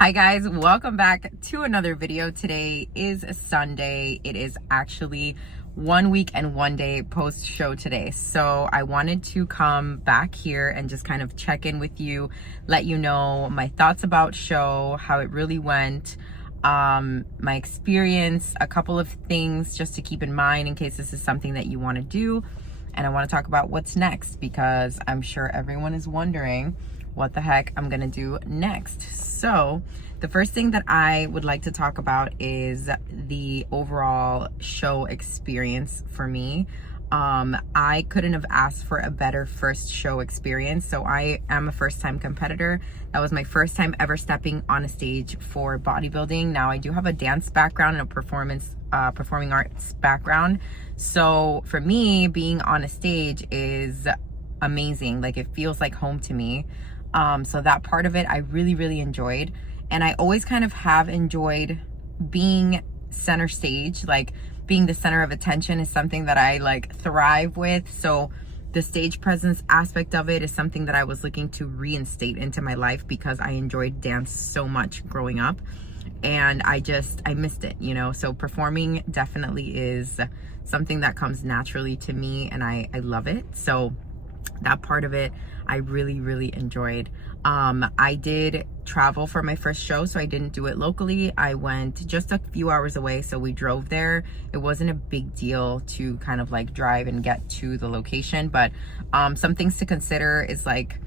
Hi guys, welcome back to another video. Today is a Sunday. It is actually 1 week and 1 day post show today. So I wanted to come back here and just kind of check in with you, let you know my thoughts about show, how it really went, my experience, a couple of things just to keep in mind in case this is something that you want to do. And I want to talk about what's next because I'm sure everyone is wondering what the heck I'm gonna do next. So the first thing that I would like to talk about is the overall show experience for me. I couldn't have asked for a better first show experience. So I am a first-time competitor. That was my first time ever stepping on a stage for bodybuilding. Now I do have a dance background and a performing arts background. So for me, being on a stage is amazing. Like, it feels like home to me. So that part of it I really enjoyed, and I always kind of have enjoyed being center stage. Like, being the center of attention is something that I like thrive with. So the stage presence aspect of it is something that I was looking to reinstate into my life because I enjoyed dance so much growing up, and I missed it, you know. So performing definitely is something that comes naturally to me, and I love it. So that part of it I really enjoyed. I did travel for my first show, so I didn't do it locally. I went just a few hours away, so we drove there. It wasn't a big deal to kind of like drive and get to the location, but some things to consider is like,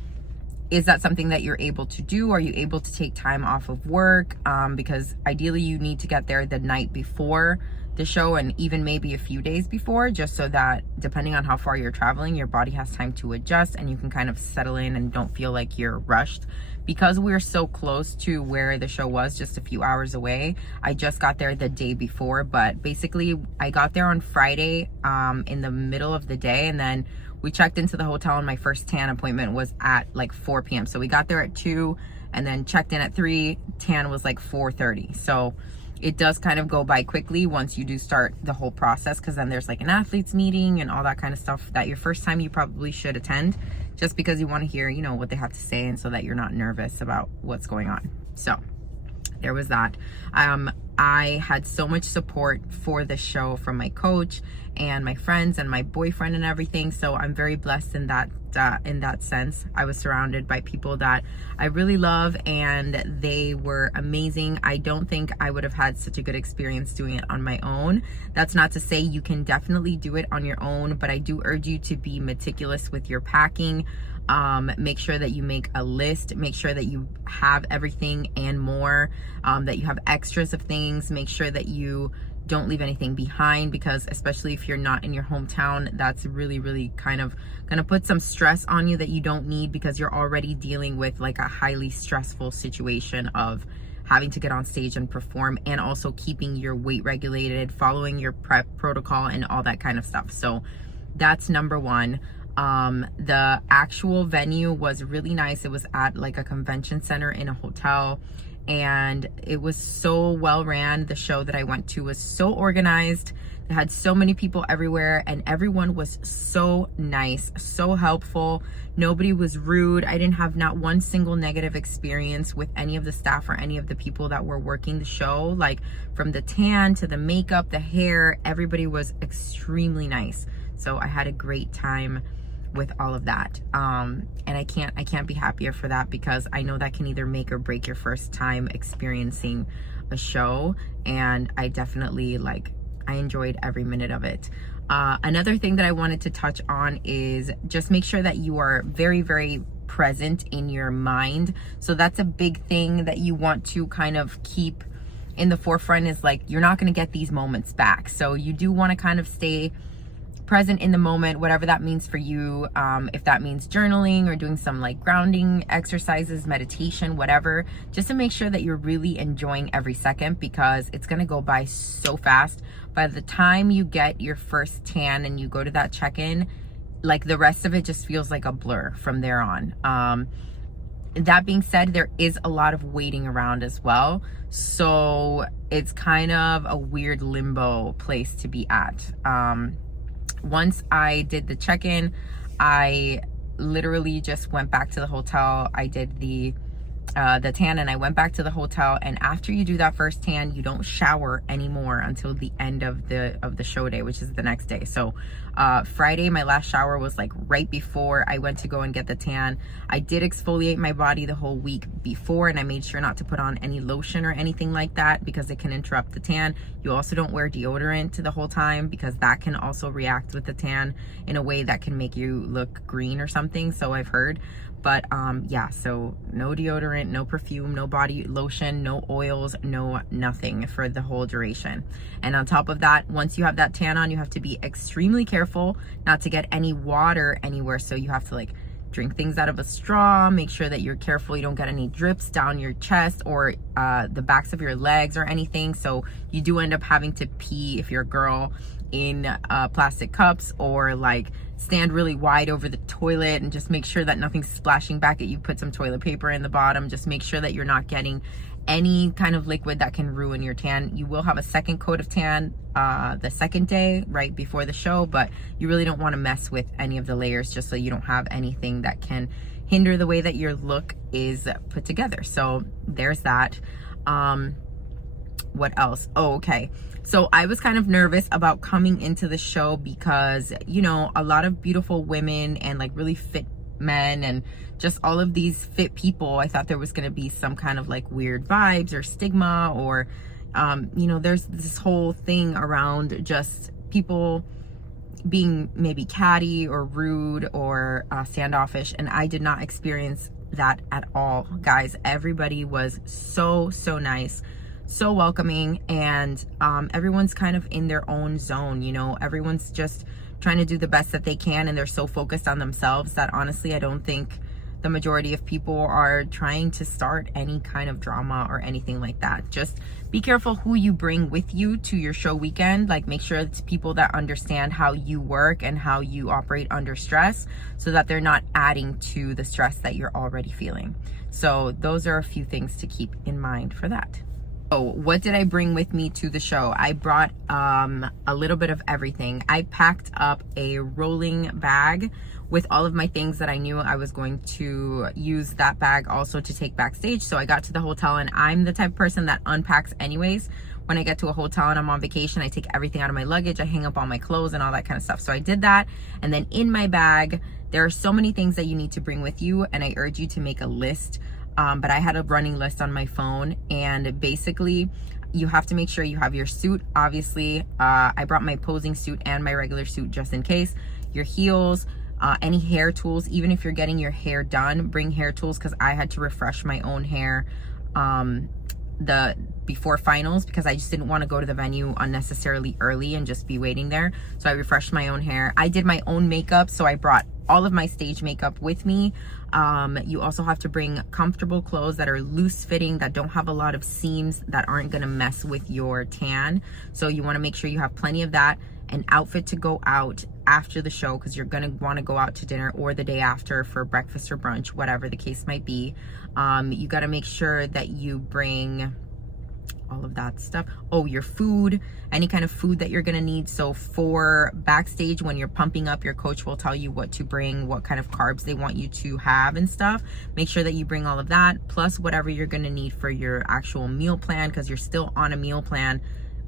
is that something that you're able to do? Are you able to take time off of work? Because ideally you need to get there the night before the show, and even maybe a few days before, just so that depending on how far you're traveling, your body has time to adjust and you can kind of settle in and don't feel like you're rushed. Because we're so close to where the show was, just a few hours away, I just got there the day before. But basically I got there on Friday in the middle of the day, and then we checked into the hotel, and my first tan appointment was at like 4 p.m. So we got there at 2 and then checked in at 3. Tan was like 4:30. So it does kind of go by quickly once you do start the whole process, because then there's like an athletes meeting and all that kind of stuff that your first time you probably should attend, just because you want to hear, you know, what they have to say, and so that you're not nervous about what's going on. So there was that. I had so much support for the show from my coach and my friends and my boyfriend and everything. So I'm very blessed in that sense. I was surrounded by people that I really love, and they were amazing. I don't think I would have had such a good experience doing it on my own. That's not to say you can definitely do it on your own, but I do urge you to be meticulous with your packing. Make sure that you make a list, make sure that you have everything and more, that you have extras of things. Make sure that you don't leave anything behind, because especially if you're not in your hometown, that's really kind of gonna put some stress on you that you don't need, because you're already dealing with like a highly stressful situation of having to get on stage and perform, and also keeping your weight regulated, following your prep protocol and all that kind of stuff. So that's number one. The actual venue was really nice. It was at like a convention center in a hotel, and it was so well ran. The show that I went to was so organized. They had so many people everywhere, and everyone was so nice, so helpful. Nobody was rude. I didn't have not one single negative experience with any of the staff or any of the people that were working the show. Like, from the tan to the makeup, the hair, everybody was extremely nice. So I had a great time with all of that, and I can't be happier for that, because I know that can either make or break your first time experiencing a show, and I definitely I enjoyed every minute of it. Another thing that I wanted to touch on is just make sure that you are very present in your mind. So that's a big thing that you want to kind of keep in the forefront, is like, you're not going to get these moments back. So you do want to kind of stay present in the moment, whatever that means for you. If that means journaling or doing some like grounding exercises, meditation, whatever, just to make sure that you're really enjoying every second, because it's going to go by so fast. By the time you get your first tan and you go to that check-in, like, the rest of it just feels like a blur from there on. That being said, there is a lot of waiting around as well, so it's kind of a weird limbo place to be at. Once I did the check-in, I literally just went back to the hotel. I did the the tan, and I went back to the hotel. And after you do that first tan, you don't shower anymore until the end of the show day, which is the next day. So Friday, my last shower was like right before I went to go and get the tan. I did exfoliate my body the whole week before, and I made sure not to put on any lotion or anything like that because it can interrupt the tan. You also don't wear deodorant the whole time because that can also react with the tan in a way that can make you look green or something, so I've heard. But yeah, so no deodorant, no perfume, no body lotion, no oils, no nothing for the whole duration. And on top of that, once you have that tan on, you have to be extremely careful not to get any water anywhere. So you have to like drink things out of a straw, make sure that you're careful you don't get any drips down your chest or the backs of your legs or anything. So you do end up having to pee, if you're a girl, in plastic cups, or like stand really wide over the toilet and just make sure that nothing's splashing back at you. Put some toilet paper in the bottom. Just make sure that you're not getting any kind of liquid that can ruin your tan. You will have a second coat of tan the second day right before the show, but you really don't want to mess with any of the layers, just so you don't have anything that can hinder the way that your look is put together. So there's that. What else? Oh, okay. So I was kind of nervous about coming into the show because, you know, a lot of beautiful women and like really fit men and just all of these fit people. I thought there was going to be some kind of like weird vibes or stigma, or, you know, there's this whole thing around just people being maybe catty or rude or standoffish. And I did not experience that at all, guys. Everybody was so nice, so welcoming, and everyone's kind of in their own zone, you know. Everyone's just trying to do the best that they can, and they're so focused on themselves that honestly I don't think the majority of people are trying to start any kind of drama or anything like that. Just be careful who you bring with you to your show weekend. Like, make sure it's people that understand how you work and how you operate under stress, so that they're not adding to the stress that you're already feeling. So those are a few things to keep in mind for that. So what did I bring with me to the show? I brought a little bit of everything. I packed up a rolling bag with all of my things that I knew I was going to use that bag also to take backstage. So I got to the hotel, and I'm the type of person that unpacks anyways. When I get to a hotel and I'm on vacation, I take everything out of my luggage. I hang up all my clothes and all that kind of stuff. So I did that. And then in my bag, there are so many things that you need to bring with you, and I urge you to make a list. But I had a running list on my phone, and basically you have to make sure you have your suit. Obviously, I brought my posing suit and my regular suit just in case. Your heels, any hair tools. Even if you're getting your hair done, bring hair tools, because I had to refresh my own hair before finals, because I just didn't want to go to the venue unnecessarily early and just be waiting there. So I refreshed my own hair. I did my own makeup, so I brought all of my stage makeup with me. You also have to bring comfortable clothes that are loose fitting, that don't have a lot of seams, that aren't going to mess with your tan. So you want to make sure you have plenty of that. An outfit to go out after the show, because you're going to want to go out to dinner or the day after for breakfast or brunch, whatever the case might be. You got to make sure that you bring all of that stuff. Oh, your food, any kind of food that you're gonna need. So for backstage, when you're pumping up, your coach will tell you what to bring, what kind of carbs they want you to have and stuff. Make sure that you bring all of that, plus whatever you're gonna need for your actual meal plan, because you're still on a meal plan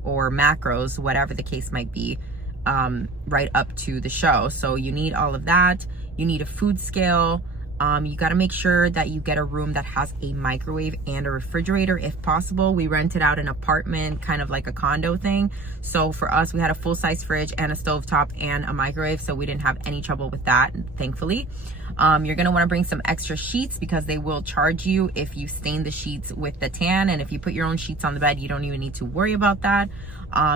or macros, whatever the case might be, right up to the show. So you need all of that. You need a food scale. You got to make sure that you get a room that has a microwave and a refrigerator if possible. We rented out an apartment, kind of like a condo thing. So for us, we had a full-size fridge and a stovetop and a microwave, so we didn't have any trouble with that, thankfully. You're going to want to bring some extra sheets, because they will charge you if you stain the sheets with the tan. And if you put your own sheets on the bed, you don't even need to worry about that.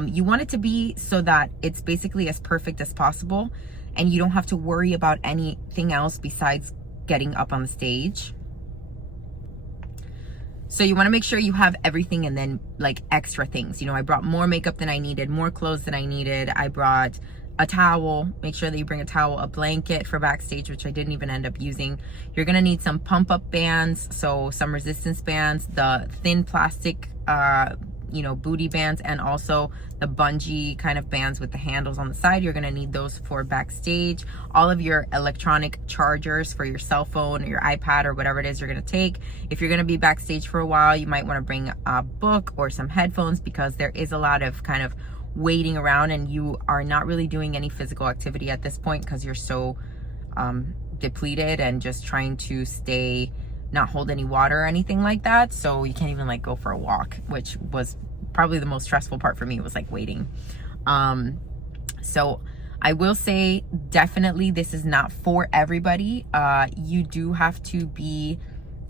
You want it to be so that it's basically as perfect as possible, and you don't have to worry about anything else besides getting up on the stage. So you want to make sure you have everything, and then like extra things. You know, I brought more makeup than I needed, more clothes than I needed. I brought a towel. Make sure that you bring a towel, a blanket for backstage, which I didn't even end up using. You're gonna need some pump up bands, so some resistance bands, the thin plastic you know, booty bands, and also the bungee kind of bands with the handles on the side. You're gonna need those for backstage. All of your electronic chargers for your cell phone or your iPad or whatever it is you're gonna take. If you're gonna be backstage for a while, you might wanna bring a book or some headphones, because there is a lot of kind of waiting around and you are not really doing any physical activity at this point because you're so depleted and just trying to stay, not hold any water or anything like that. So you can't even like go for a walk, which was probably the most stressful part for me, was like waiting. So I will say definitely this is not for everybody. You do have to be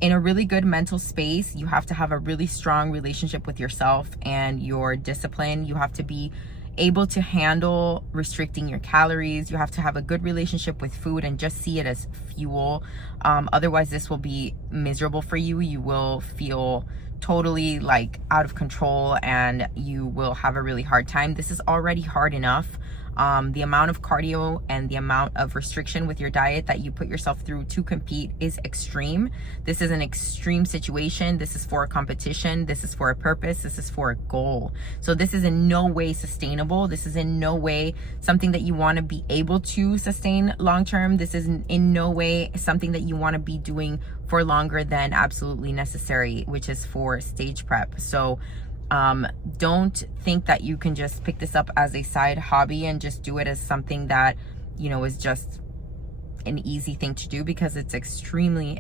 in a really good mental space. You have to have a really strong relationship with yourself and your discipline. You have to be able to handle restricting your calories. You have to have a good relationship with food and just see it as fuel. Otherwise this will be miserable for you. You will feel totally like out of control and you will have a really hard time. This is already hard enough. The amount of cardio and the amount of restriction with your diet that you put yourself through to compete is extreme. This is an extreme situation. This is for a competition. This is for a purpose. This is for a goal. So this is in no way sustainable. This is in no way something that you want to be able to sustain long term. This is in no way something that you want to be doing for longer than absolutely necessary, which is for stage prep. So don't think that you can just pick this up as a side hobby and just do it as something that, you know, is just an easy thing to do, because it's extremely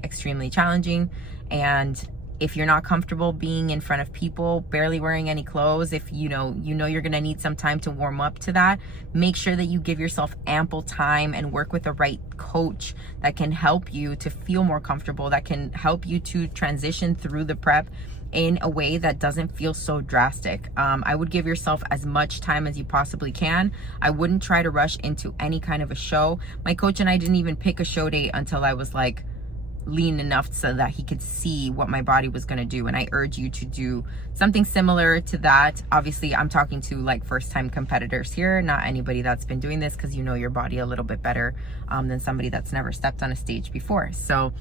challenging. And if you're not comfortable being in front of people, barely wearing any clothes, if you know you're gonna need some time to warm up to that, make sure that you give yourself ample time and work with the right coach that can help you to feel more comfortable, that can help you to transition through the prep in a way that doesn't feel so drastic. I would give yourself as much time as you possibly can. I wouldn't try to rush into any kind of a show. My coach and I didn't even pick a show date until I was like lean enough so that he could see what my body was going to do. And I urge you to do something similar to that. Obviously, I'm talking to like first-time competitors here, not anybody that's been doing this, because you know your body a little bit better than somebody that's never stepped on a stage before. So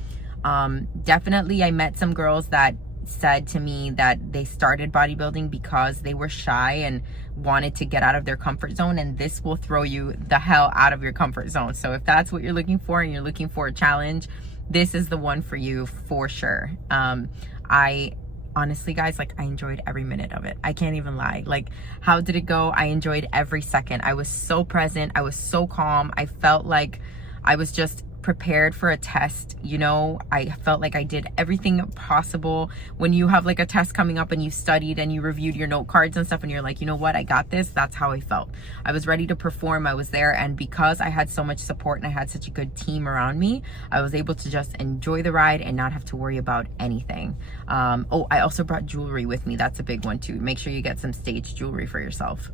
definitely I met some girls that said to me that they started bodybuilding because they were shy and wanted to get out of their comfort zone, and this will throw you the hell out of your comfort zone. So if that's what you're looking for and you're looking for a challenge, this is the one for you for sure. I honestly, guys, like I enjoyed every minute of it. I can't even lie. Like, how did it go? I enjoyed every second. I was so present. I was so calm. I felt like I was just prepared for a test. You know, I felt like I did everything possible. When you have like a test coming up and you studied and you reviewed your note cards and stuff and you're like, you know what, I got this. That's how I felt. I was ready to perform. I was there. And because I had so much support and I had such a good team around me, I was able to just enjoy the ride and not have to worry about anything. Oh, I also brought jewelry with me. That's a big one too. Make sure you get some stage jewelry for yourself.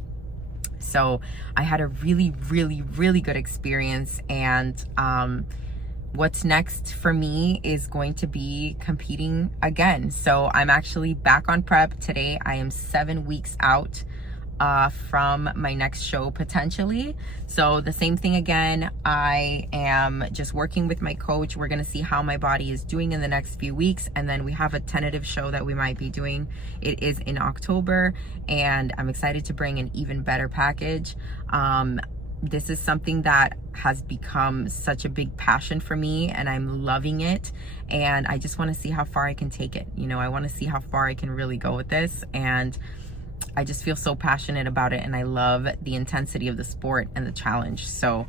So I had a really good experience. And what's next for me is going to be competing again. So I'm actually back on prep today. I am 7 weeks out from my next show potentially. So the same thing again. I am just working with my coach. We're gonna see how my body is doing in the next few weeks, and then we have a tentative show that we might be doing. It is in October, and I'm excited to bring an even better package. This is something that has become such a big passion for me, and I'm loving it, and I just want to see how far I can take it. You know, I want to see how far I can really go with this, and I just feel so passionate about it, and I love the intensity of the sport and the challenge. So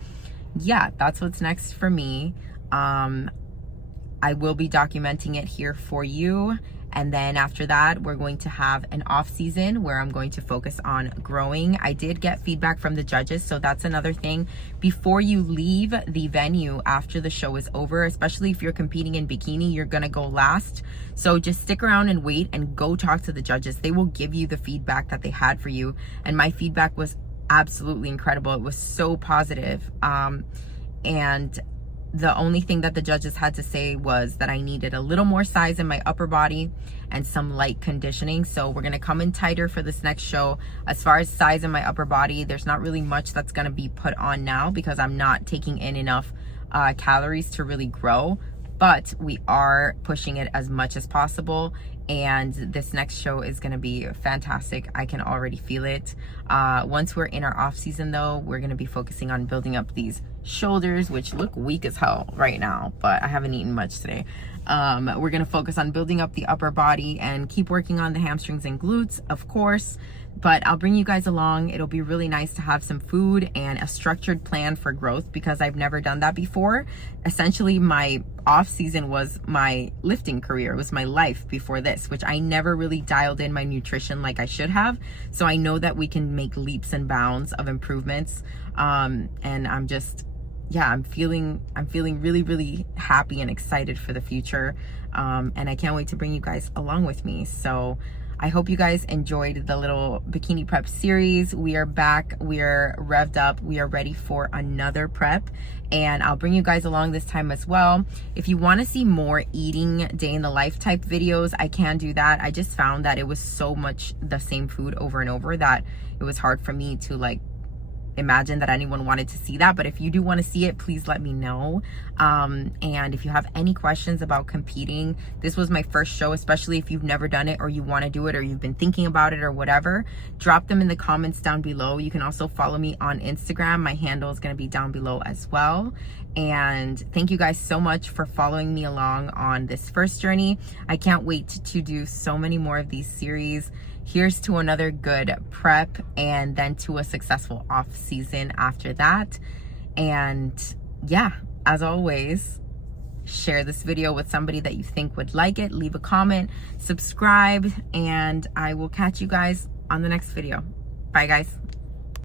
yeah, that's what's next for me. I will be documenting it here for you. And then after that, we're going to have an off season where I'm going to focus on growing. I did get feedback from the judges, so that's another thing. Before you leave the venue after the show is over, especially if you're competing in bikini, you're gonna go last. So just stick around and wait and go talk to the judges. They will give you the feedback that they had for you. And my feedback was absolutely incredible. It was so positive. And the only thing that the judges had to say was that I needed a little more size in my upper body and some light conditioning. So we're gonna come in tighter for this next show. As far as size in my upper body, there's not really much that's gonna be put on now because I'm not taking in enough calories to really grow, but we are pushing it as much as possible. and this next show is going to be fantastic. I can already feel it. Once we're in our off season though, we're going to be focusing on building up these shoulders, which look weak as hell right now, but I haven't eaten much today. We're going to focus on building up the upper body and keep working on the hamstrings and glutes, of course, but I'll bring you guys along. It'll be really nice to have some food and a structured plan for growth, because I've never done that before. Essentially, my off season was my lifting career. It was my life before this, which I never really dialed in my nutrition like I should have. So I know that we can make leaps and bounds of improvements. And I'm just, yeah, I'm feeling really, really happy and excited for the future. And I can't wait to bring you guys along with me. So I hope you guys enjoyed the little bikini prep series. We are back, we are revved up, we are ready for another prep, and I'll bring you guys along this time as well. If you want to see more eating day in the life type videos, I can do that. I just found that it was so much the same food over and over that it was hard for me to like imagine that anyone wanted to see that. But if you do want to see it, please let me know. And if you have any questions about competing, this was my first show, especially if you've never done it or you want to do it or you've been thinking about it or whatever, drop them in the comments down below. You can also follow me on Instagram. My handle is going to be down below as well. And thank you guys so much for following me along on this first journey. I can't wait to do so many more of these series. Here's to another good prep, and then to a successful off season after that. And yeah, as always, share this video with somebody that you think would like it. Leave a comment, subscribe, and I will catch you guys on the next video. Bye guys.